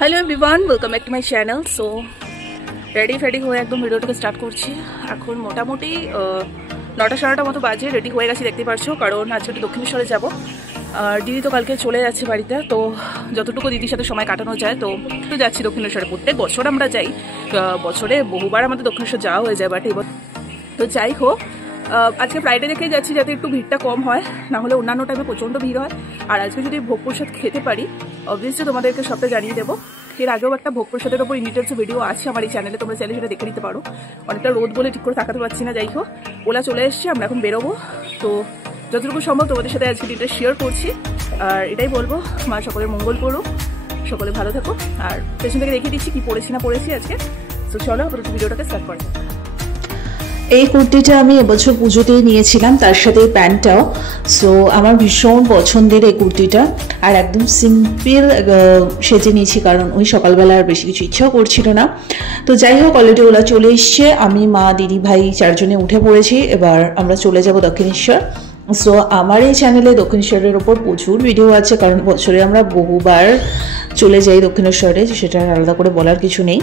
Hello everyone, welcome back to my channel. So ready ফেডি হয়ে একদম ভিডিওটাকে স্টার্ট করছি। এখন মোটামুটি 9টা 9:30 মতো বাজে। রেডি হয়ে গেছি দেখতে পারছো, কারণ আজকে একটু দক্ষিণেশ্বরে যাব। আর দিদি তো কালকে চলে যাচ্ছে বাড়িতে, তো যতটুকু দিদির সাথে সময় কাটানো যায় তো যাচ্ছি দক্ষিণেশ্বরে। প্রত্যেক বছর আমরা যাই, বছরে বহুবার আমাদের দক্ষিণেশ্বর যাওয়া হয়ে যায়, বাট এবার তো যাই হোক আজকে ফ্রাইডে দেখেই যাচ্ছি যাতে একটু ভিড়টা কম হয়, না হলে অন্যান্য টাইমে প্রচণ্ড ভিড় হয়। আর আজকে যদি ভোগ প্রসাদ খেতে পারি অবভিয়াসলি তোমাদেরকে সবটা জানিয়ে দেবো। এর আগেও একটা ভোগ প্রসাদের ওপর ইন্ডিটেলস ভিডিও আছে আমার এই চ্যানেলে, তোমরা চাইলে সেটা দেখে নিতে পারো। অনেকটা রোদ বলে ঠিক করে তাকাতে পারছি না, যাই হোক ওলা চলে এসছে, আমরা এখন বেরোবো। তো যতটুকু সম্ভব তোমাদের সাথে আজকে ডিটেলস শেয়ার করছি। আর এটাই বলবো, মা সকলের মঙ্গল করুক, সকলে ভালো থাকো। আর পেছন থেকে দেখিয়ে দিচ্ছি কি পড়েছি না পড়েছি আজকে। তো চলো আপাতত ভিডিওটাকে স্টার্ট করা যাক। এই কুর্তিটা আমি এবছর পুজোতেই নিয়েছিলাম, তার সাথে এই প্যান্টটাও। সো আমার ভীষণ পছন্দের এই কুর্তিটা, আর একদম সিম্পল সেজে নিয়েছি, কারণ ওই সকালবেলা আর বেশি কিছু ইচ্ছাও করছিল না। তো যাই হোক অলরেডি ওলা চলে এসছে, আমি মা দিদি ভাই 4 জনে উঠে পড়েছি। এবার আমরা চলে যাব দক্ষিণেশ্বর। সো আমার এই চ্যানেলে দক্ষিণেশ্বরের ওপর প্রচুর ভিডিও আছে, কারণ বছরে আমরা বহুবার চলে যাই দক্ষিণেশ্বরে, সেটা আলাদা করে বলার কিছু নেই।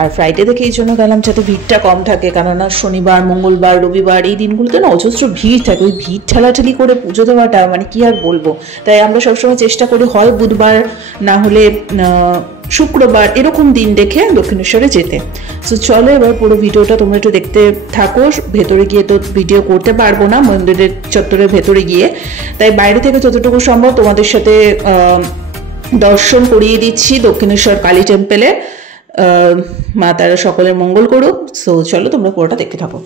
আর ফ্রাইডে থেকে এই জন্য গেলাম যাতে ভিড়টা কম থাকে, কেননা শনিবার মঙ্গলবার রবিবার এই দিনগুলোতে না অজস্র ভিড় থাকে। ওই ভিড় ঠেলাঠেলি করে পুজো দেওয়াটা মানে কি আর বলবো। তাই আমরা সবসময় চেষ্টা করি হয় বুধবার না হলে শুক্রবার এরকম দিন দেখে দক্ষিণেশ্বরে যেতে। সো চলো এবার পুরো ভিডিওটা তোমরা একটু দেখতে থাকো। ভেতরে গিয়ে তো ভিডিও করতে পারবো না মন্দিরের চত্বরের ভেতরে গিয়ে, তাই বাইরে থেকে যতটুকু সম্ভব তোমাদের সাথে দর্শন করিয়ে দিচ্ছি দক্ষিণেশ্বর কালী টেম্পলে। মা তারা সকলের মঙ্গল করুক। সো চলো তোমরা পুরোটা দেখতে থাকো।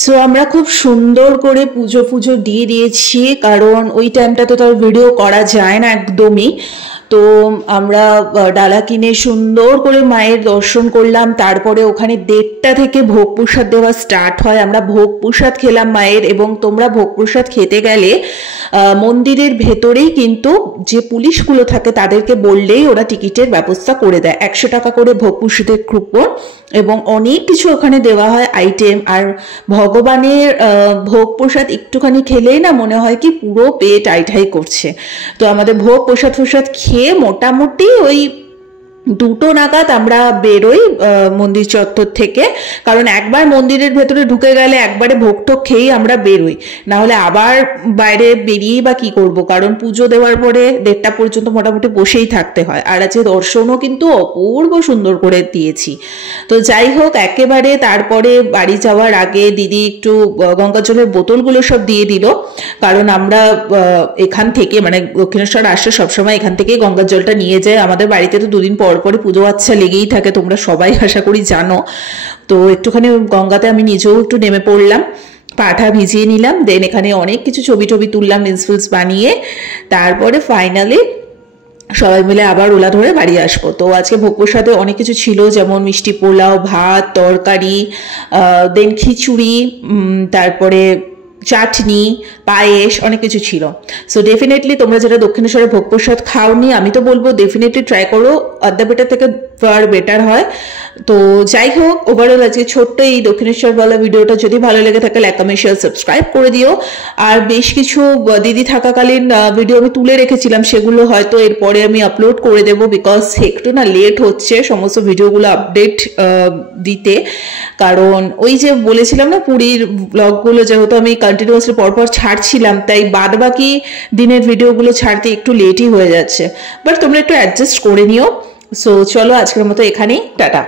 সো আমরা খুব সুন্দর করে পুজো দিয়ে দিয়েছি, কারণ ওই টাইমটাতে তো ভিডিও করা যায় না একদমই। তো আমরা ডালা কিনে সুন্দর করে মায়ের দর্শন করলাম, তারপরে ওখানে 1:30টা থেকে ভোগ প্রসাদ দেওয়া স্টার্ট হয়। আমরা ভোগ প্রসাদ খেলাম মায়ের, এবং তোমরা ভোগ প্রসাদ খেতে গেলে মন্দিরের ভেতরেই কিন্তু যে পুলিশগুলো থাকে তাদেরকে বললেই ওরা টিকিটের ব্যবস্থা করে দেয়। 100 টাকা করে ভোগ প্রসাদের কুপন, এবং অনেক কিছু ওখানে দেওয়া হয় আইটেম। আর ভগবানের ভোগ প্রসাদ একটুখানি খেলেই না মনে হয় কি পুরো পেট আইঠাই করছে। তো আমাদের ভোগ প্রসাদ খেয়ে মোটামুটি ওই 2টো নাগাদ আমরা বেরোই মন্দির চত্বর থেকে, কারণ একবার মন্দিরের ভেতরে ঢুকে গেলে একবারে ভোগ টোগ খেয়েই আমরা বেরোই, না হলে আবার বাইরে বেরিয়েই বা কি করব, কারণ পুজো দেওয়ার পরে 1:30টা পর্যন্ত মোটামুটি বসেই থাকতে হয়। আর আজকে দর্শনও কিন্তু অপূর্ব সুন্দর করে দিয়েছি। তো যাই হোক একেবারে তারপরে বাড়ি যাওয়ার আগে দিদি একটু গঙ্গা জলের বোতলগুলো সব দিয়ে দিল, কারণ আমরা এখান থেকে মানে দক্ষিণেশ্বর আসলে সবসময় এখান থেকেই গঙ্গার জলটা নিয়ে যায়। আমাদের বাড়িতে তো 2 দিন পরে পুজো আচ্ছা লেগেই থাকে, তোমরা সবাই আশা করি জানো। তো একটুখানি গঙ্গাতে আমি নিজেও একটু নেমে পড়লাম, পাঠা ভিজিয়ে নিলাম, দেন এখানে অনেক কিছু ছবি তুললাম রিলস বানিয়ে। তারপরে ফাইনালি সবাই মিলে আবার ওলা ধরে বাড়ি আসবো। তো আজকে ভোগ প্রসাদে অনেক কিছু ছিল, যেমন মিষ্টি পোলাও, ভাত, তরকারি, দেন খিচুড়ি, তারপরে চাটনি, পায়েস, অনেক কিছু ছিল। সো ডেফিনেটলি তোমরা যারা দক্ষিণেশ্বরে ভোগ প্রসাদ খাওনি, আমি তো বলবো ডেফিনেটলি ট্রাই করো, আদ্যা বেটার থেকে ফার বেটার হয়। তো যাই হোক ওভারঅল আজকে ছোট্ট এই দক্ষিণেশ্বর বলা ভিডিওটা যদি ভালো লেগে থাকে লাইক কমেন্ট শেয়ার সাবস্ক্রাইব করে দিও। আর বেশ কিছু দিদি থাকাকালীন ভিডিও আমি তুলে রেখেছিলাম, সেগুলো হয়তো এরপরে আমি আপলোড করে দেবো, বিকজ একটু না লেট হচ্ছে সমস্ত ভিডিওগুলো আপডেট দিতে। কারণ ওই যে বলেছিলাম না পুরীর ব্লগগুলো যেহেতু আমি কন্টিনিউয়াসলি পরপর ছাড়ছিলাম, তাই বাদ বাকি দিনের ভিডিওগুলো ছাড়তে একটু লেটই হয়ে যাচ্ছে, বাট তোমরা একটু অ্যাডজাস্ট করে নিও। সো চলো আজকের মতো এখানেই, টাটা।